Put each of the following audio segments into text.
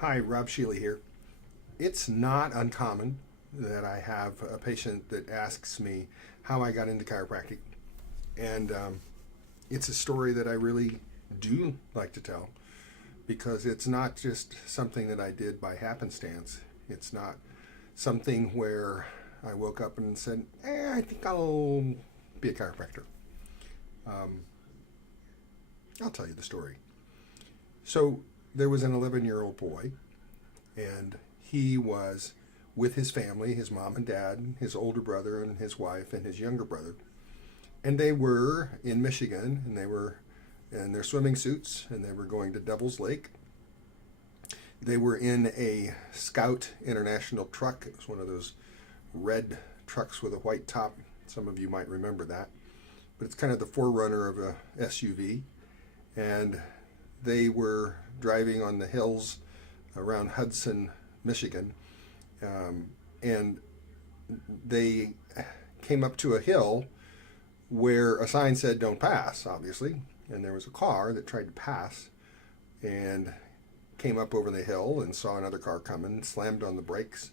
Hi, Rob Sheely here. It's not uncommon that I have a patient that asks me how I got into chiropractic. And it's a story that I really do like to tell because it's not just something that I did by happenstance. It's not something where I woke up and said, I think I'll be a chiropractor. Um, I'll tell you the story. So there was an 11-year-old boy, and he was with his family, his mom and dad, his older brother and his wife and his younger brother. And they were in Michigan, and they were in their swimming suits, and they were going to Devil's Lake. They were in a Scout International truck. It was one of those red trucks with a white top. Some of you might remember that. But it's kind of the forerunner of a SUV. And they were driving on the hills around Hudson, Michigan. And they came up to a hill where a sign said don't pass, obviously. And there was a car that tried to pass and came up over the hill and saw another car coming, slammed on the brakes,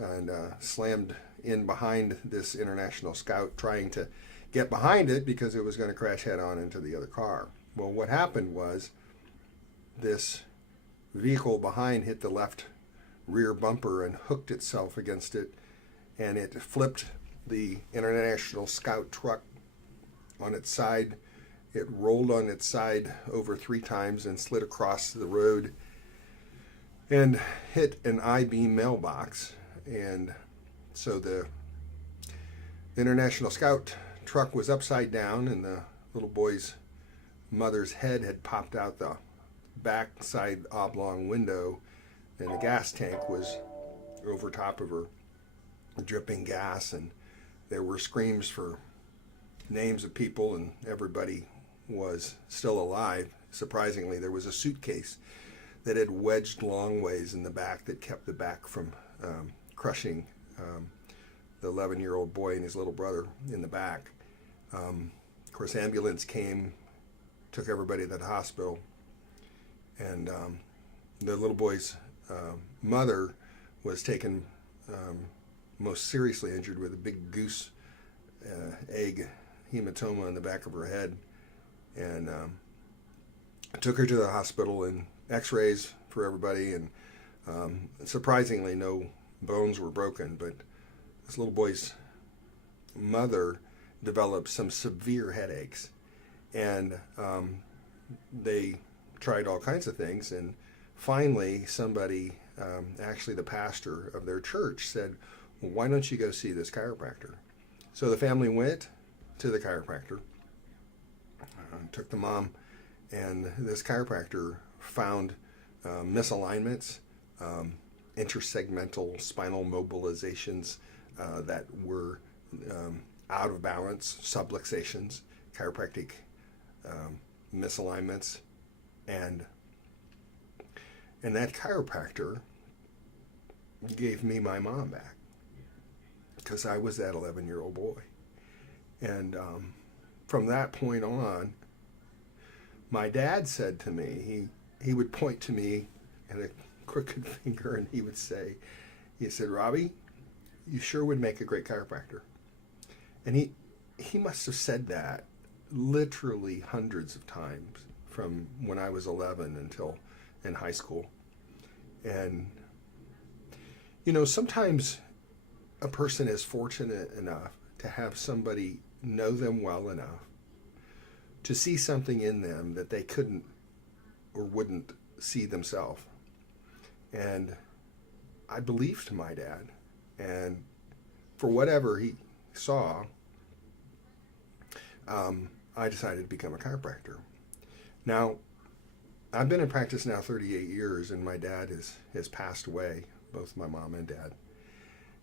and slammed in behind this International Scout, trying to get behind it because it was going to crash head on into the other car. Well, what happened was this vehicle behind hit the left rear bumper and hooked itself against it, and it flipped the International Scout truck on its side. It rolled on its side over 3 times and slid across the road and hit an I-beam mailbox. And so the International Scout truck was upside down, and the little boy's mother's head had popped out the back side oblong window, and the gas tank was over top of her, dripping gas, and there were screams for names of people, and everybody was still alive. Surprisingly, there was a suitcase that had wedged long ways in the back that kept the back from crushing the 11-year-old boy and his little brother in the back. Of course, ambulance came, took everybody to the hospital, and the little boy's mother was taken most seriously injured with a big goose egg hematoma in the back of her head, and took her to the hospital and x-rays for everybody, and surprisingly no bones were broken, but this little boy's mother developed some severe headaches, and they tried all kinds of things, and finally somebody, actually the pastor of their church, said, well, why don't you go see this chiropractor? So the family went to the chiropractor, took the mom, and this chiropractor found misalignments, intersegmental spinal mobilizations that were out of balance, subluxations, chiropractic misalignments, and that chiropractor gave me my mom back because I was that 11-year-old boy. And from that point on, my dad said to me, he would point to me and a crooked finger, and he said, Robbie, you sure would make a great chiropractor. And he must have said that literally hundreds of times from when I was 11 until in high school. And, sometimes a person is fortunate enough to have somebody know them well enough to see something in them that they couldn't or wouldn't see themselves. And I believed my dad, and for whatever he saw, I decided to become a chiropractor. Now, I've been in practice now 38 years, and my dad has passed away, both my mom and dad.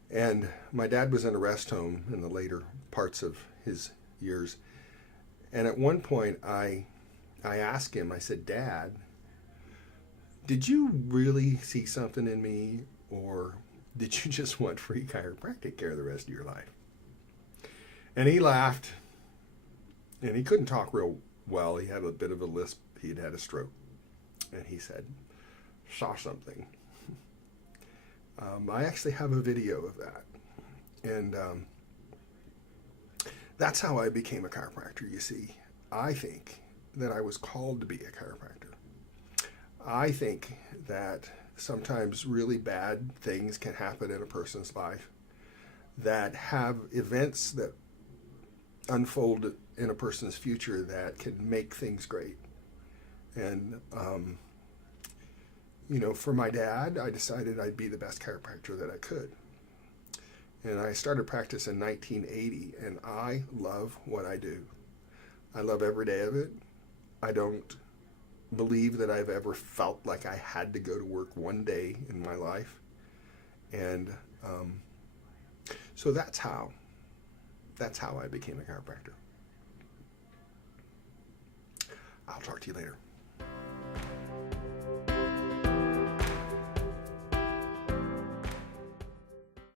And my dad was in a rest home in the later parts of his years. And at one point, I asked him, I said, Dad, did you really see something in me, or did you just want free chiropractic care the rest of your life? And he laughed, and he couldn't talk real well. He had a bit of a lisp. He had had a stroke. And he said, saw something. I actually have a video of that. And that's how I became a chiropractor, you see. I think that I was called to be a chiropractor. I think that sometimes really bad things can happen in a person's life that have events that unfold in a person's future that can make things great. And, for my dad, I decided I'd be the best chiropractor that I could. And I started practice in 1980, and I love what I do. I love every day of it. I don't believe that I've ever felt like I had to go to work one day in my life. And so that's how I became a chiropractor. I'll talk to you later.